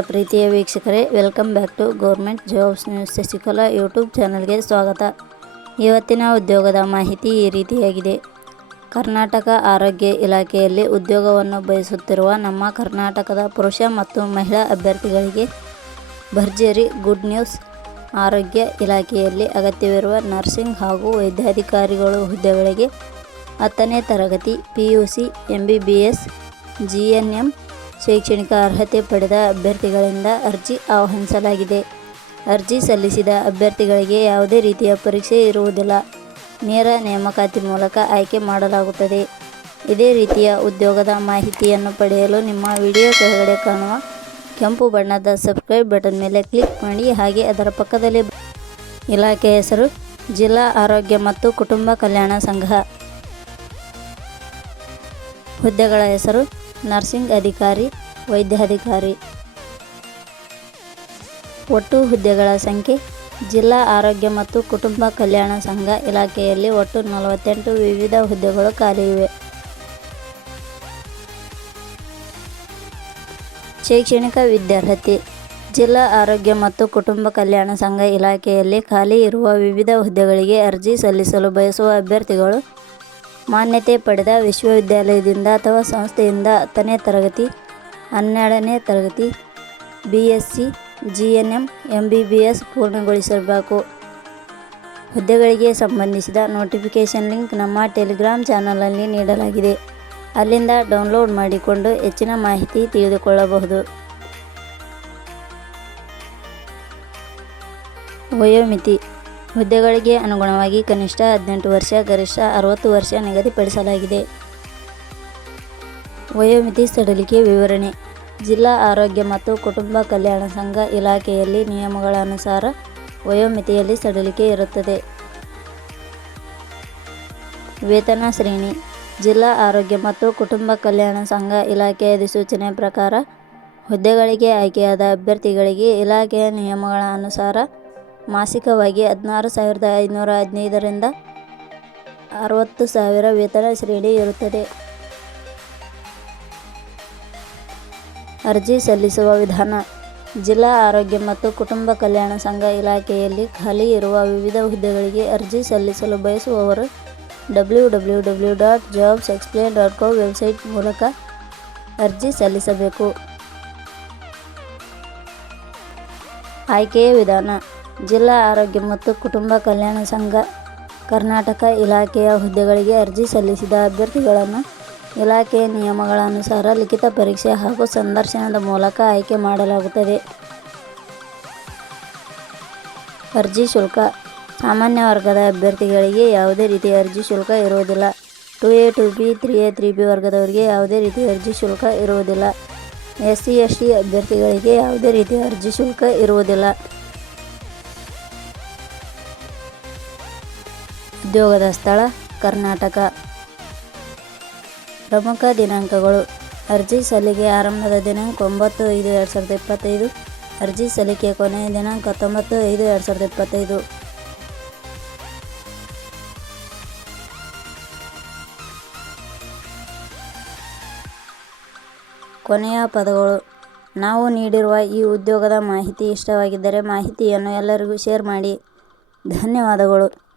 ಪ್ರೀತಿಯ ವೀಕ್ಷಕರೇ welcome back to government jobs news Shashikala YouTube ಚಾನಲ್ಗೆ ಸ್ವಾಗತ. ಇವತ್ತಿನ ಉದ್ಯೋಗದ ಮಾಹಿತಿ ಈ ರೀತಿಯಾಗಿದೆ. ಕರ್ನಾಟಕ ಆರೋಗ್ಯ ಇಲಾಖೆಯಲ್ಲಿ ಉದ್ಯೋಗವನ್ನು ಬಯಸುತ್ತಿರುವ ನಮ್ಮ ಕರ್ನಾಟಕದ ಪುರುಷ ಮತ್ತು ಮಹಿಳಾ ಅಭ್ಯರ್ಥಿಗಳಿಗೆ ಭರ್ಜರಿ ಗುಡ್ ನ್ಯೂಸ್ ಆರೋಗ್ಯ ಇಲಾಖೆಯಲ್ಲಿ ಅಗತ್ಯವಿರುವ ನರ್ಸಿಂಗ್ ಹಾಗೂ ವೈದ್ಯಾಧಿಕಾರಿಗಳು ಹುದ್ದೆಗಳಿಗೆ ಹತ್ತನೇ ತರಗತಿ P U C M B B S G N M ಶೈಕ್ಷಣಿಕ ಅರ್ಹತೆ ಪಡೆದ ಅಭ್ಯರ್ಥಿಗಳಿಂದ ಅರ್ಜಿ ಆಹ್ವಾನಿಸಲಾಗಿದೆ. ಅರ್ಜಿ ಸಲ್ಲಿಸಿದ ಅಭ್ಯರ್ಥಿಗಳಿಗೆ ಯಾವುದೇ ರೀತಿಯ ಪರೀಕ್ಷೆ ಇರುವುದಿಲ್ಲ. ನೇರ ನೇಮಕಾತಿ ಮೂಲಕ ಆಯ್ಕೆ ಮಾಡಲಾಗುತ್ತದೆ. ಇದೇ ರೀತಿಯ ಉದ್ಯೋಗದ ಮಾಹಿತಿಯನ್ನು ಪಡೆಯಲು ನಿಮ್ಮ ವಿಡಿಯೋ ಕೆಳಗಡೆ ಕಾಣುವ ಕೆಂಪು ಬಣ್ಣದ ಸಬ್ಸ್ಕ್ರೈಬ್ ಬಟನ್ ಮೇಲೆ ಕ್ಲಿಕ್ ಮಾಡಿ ಹಾಗೆ ಅದರ ಪಕ್ಕದಲ್ಲಿ ಇಲಾಖೆ ಹೆಸರು, ಜಿಲ್ಲಾ ಆರೋಗ್ಯ ಮತ್ತು ಕುಟುಂಬ ಕಲ್ಯಾಣ ಸಂಘ. ಹುದ್ದೆಗಳ ಹೆಸರು ನರ್ಸಿಂಗ್ ಅಧಿಕಾರಿ, ವೈದ್ಯಾಧಿಕಾರಿ. ಒಟ್ಟು ಹುದ್ದೆಗಳ ಸಂಖ್ಯೆ, ಜಿಲ್ಲಾ ಆರೋಗ್ಯ ಮತ್ತು ಕುಟುಂಬ ಕಲ್ಯಾಣ ಸಂಘ ಇಲಾಖೆಯಲ್ಲಿ ಒಟ್ಟು ನಲವತ್ತೆಂಟು ವಿವಿಧ ಹುದ್ದೆಗಳು ಖಾಲಿ ಇವೆ. ಶೈಕ್ಷಣಿಕ ವಿದ್ಯಾರ್ಹತೆ ಜಿಲ್ಲಾ ಆರೋಗ್ಯ ಮತ್ತು ಕುಟುಂಬ ಕಲ್ಯಾಣ ಸಂಘ ಇಲಾಖೆಯಲ್ಲಿ ಖಾಲಿ ಇರುವ ವಿವಿಧ ಹುದ್ದೆಗಳಿಗೆ ಅರ್ಜಿ ಸಲ್ಲಿಸಲು ಬಯಸುವ ಅಭ್ಯರ್ಥಿಗಳು ಮಾನ್ಯತೆ ಪಡೆದ ವಿಶ್ವವಿದ್ಯಾಲಯದಿಂದ ಅಥವಾ ಸಂಸ್ಥೆಯಿಂದ ಹತ್ತನೇ ತರಗತಿ, ಹನ್ನೆರಡನೇ ತರಗತಿ B S C G N M M B B S ಪೂರ್ಣಗೊಳಿಸಬೇಕು. ಹುದ್ದೆಗಳಿಗೆ ಸಂಬಂಧಿಸಿದ ನೋಟಿಫಿಕೇಷನ್ ಲಿಂಕ್ ನಮ್ಮ ಟೆಲಿಗ್ರಾಮ್ ಚಾನಲಲ್ಲಿ ನೀಡಲಾಗಿದೆ. ಅಲ್ಲಿಂದ ಡೌನ್ಲೋಡ್ ಮಾಡಿಕೊಂಡು ಹೆಚ್ಚಿನ ಮಾಹಿತಿ ತಿಳಿದುಕೊಳ್ಳಬಹುದು. ವಯೋಮಿತಿ ಹುದ್ದೆಗಳಿಗೆ ಅನುಗುಣವಾಗಿ ಕನಿಷ್ಠ ಹದಿನೆಂಟು ವರ್ಷ, ಗರಿಷ್ಠ ಅರವತ್ತು ವರ್ಷ ನಿಗದಿಪಡಿಸಲಾಗಿದೆ. ವಯೋಮಿತಿ ಸಡಿಲಿಕೆ ವಿವರಣೆ. ಜಿಲ್ಲಾ ಆರೋಗ್ಯ ಮತ್ತು ಕುಟುಂಬ ಕಲ್ಯಾಣ ಸಂಘ ಇಲಾಖೆಯಲ್ಲಿ ನಿಯಮಗಳ ಅನುಸಾರ ವಯೋಮಿತಿಯಲ್ಲಿ ಸಡಿಲಿಕೆ ಇರುತ್ತದೆ. ವೇತನ ಶ್ರೇಣಿ. ಜಿಲ್ಲಾ ಆರೋಗ್ಯ ಮತ್ತು ಕುಟುಂಬ ಕಲ್ಯಾಣ ಸಂಘ ಇಲಾಖೆಯ ಅಧಿಸೂಚನೆ ಪ್ರಕಾರ ಹುದ್ದೆಗಳಿಗೆ ಆಯ್ಕೆಯಾದ ಅಭ್ಯರ್ಥಿಗಳಿಗೆ ಇಲಾಖೆಯ ನಿಯಮಗಳ ಅನುಸಾರ ಮಾಸಿಕವಾಗಿ ಹದಿನಾರು ಸಾವಿರದ ಐನೂರ ಹದಿನೈದರಿಂದ ಅರವತ್ತು ಸಾವಿರ ವೇತನ ಶ್ರೇಣಿ ಇರುತ್ತದೆ. ಅರ್ಜಿ ಸಲ್ಲಿಸುವ ವಿಧಾನ. ಜಿಲ್ಲಾ ಆರೋಗ್ಯ ಮತ್ತು ಕುಟುಂಬ ಕಲ್ಯಾಣ ಸಂಘ ಇಲಾಖೆಯಲ್ಲಿ ಖಾಲಿ ಇರುವ ವಿವಿಧ ಹುದ್ದೆಗಳಿಗೆ ಅರ್ಜಿ ಸಲ್ಲಿಸಲು ಬಯಸುವವರು W W W dot jobs explain dot com website ಮೂಲಕ ಅರ್ಜಿ ಸಲ್ಲಿಸಬೇಕು. ಆಯ್ಕೆಯ ವಿಧಾನ. ಜಿಲ್ಲಾ ಆರೋಗ್ಯ ಮತ್ತು ಕುಟುಂಬ ಕಲ್ಯಾಣ ಸಂಘ ಕರ್ನಾಟಕ ಇಲಾಖೆಯ ಹುದ್ದೆಗಳಿಗೆ ಅರ್ಜಿ ಸಲ್ಲಿಸಿದ ಅಭ್ಯರ್ಥಿಗಳನ್ನು ಇಲಾಖೆಯ ನಿಯಮಗಳ ಅನುಸಾರ ಲಿಖಿತ ಪರೀಕ್ಷೆ ಹಾಗೂ ಸಂದರ್ಶನದ ಮೂಲಕ ಆಯ್ಕೆ ಮಾಡಲಾಗುತ್ತದೆ. ಅರ್ಜಿ ಶುಲ್ಕ. ಸಾಮಾನ್ಯ ವರ್ಗದ ಅಭ್ಯರ್ಥಿಗಳಿಗೆ ಯಾವುದೇ ರೀತಿಯ ಅರ್ಜಿ ಶುಲ್ಕ ಇರುವುದಿಲ್ಲ. Two A, two B, three A, three B ವರ್ಗದವರಿಗೆ ಯಾವುದೇ ರೀತಿಯ ಅರ್ಜಿ ಶುಲ್ಕ ಇರುವುದಿಲ್ಲ. ಎಸ್ ಸಿ ಎಸ್ ಟಿ ಅಭ್ಯರ್ಥಿಗಳಿಗೆ ಯಾವುದೇ ರೀತಿಯ ಅರ್ಜಿ ಶುಲ್ಕ ಇರುವುದಿಲ್ಲ. ಉದ್ಯೋಗದ ಸ್ಥಳ ಕರ್ನಾಟಕ. ಪ್ರಮುಖ ದಿನಾಂಕಗಳು. ಅರ್ಜಿ ಸಲ್ಲಿಕೆ ಆರಂಭದ ದಿನಾಂಕ ಒಂಬತ್ತು ಐದು ಎರಡು ಸಾವಿರದ ಇಪ್ಪತ್ತೈದು. ಅರ್ಜಿ ಸಲ್ಲಿಕೆ ಕೊನೆಯ ದಿನಾಂಕ ಹತ್ತೊಂಬತ್ತು ಐದು ಎರಡು ಸಾವಿರದ ಇಪ್ಪತ್ತೈದು. ಕೊನೆಯ ಪದಗಳು. ನಾವು ನೀಡಿರುವ ಈ ಉದ್ಯೋಗದ ಮಾಹಿತಿ ಇಷ್ಟವಾಗಿದ್ದರೆ ಮಾಹಿತಿಯನ್ನು ಎಲ್ಲರಿಗೂ ಶೇರ್ ಮಾಡಿ. ಧನ್ಯವಾದಗಳು.